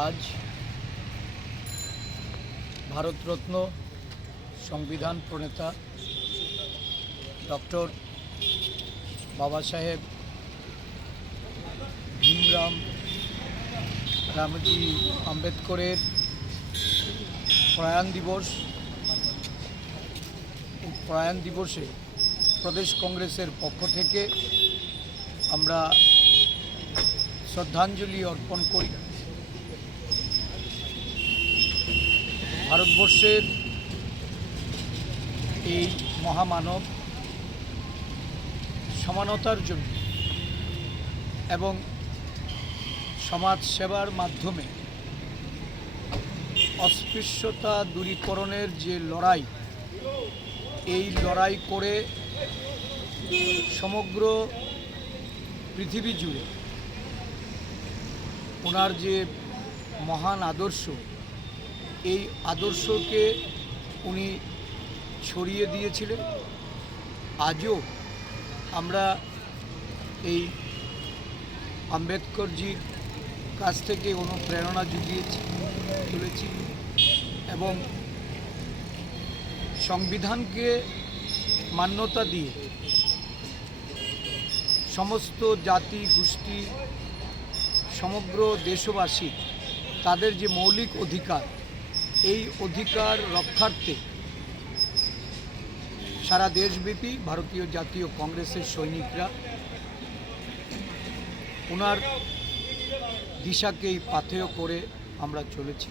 আজ ভারতরত্ন সংবিধান প্রণেতা ডক্টর বাবা সাহেব ভীমরাম রামজি আম্বেদকরের প্রয়াণ দিবস প্রয়াণ দিবসে প্রদেশ কংগ্রেসের পক্ষ থেকে আমরা শ্রদ্ধাঞ্জলি অর্পণ করি। ভারতবর্ষের এই মহামানব সমানতার জন্য এবং সমাজ সেবার মাধ্যমে অস্পৃশ্যতা দূরীকরণের যে লড়াই, এই লড়াই করে সমগ্র পৃথিবী জুড়ে ওনার যে মহান আদর্শ, এই আদর্শকে উনি ছড়িয়ে দিয়েছিলেন। আজও আমরা এই আম্বেদকরজির কাছ থেকে অনুপ্রেরণা জুগিয়েছি, তুলেছি এবং সংবিধানকে মান্যতা দিয়ে সমস্ত জাতি, গোষ্ঠী, সমগ্র দেশবাসী তাদের যে মৌলিক অধিকার, এই অধিকার রক্ষার্থে সারা দেশব্যাপী ভারতীয় জাতীয় কংগ্রেসের সৈনিকরা ওনার দিশাকেই পাথেয় করে আমরা চলেছি।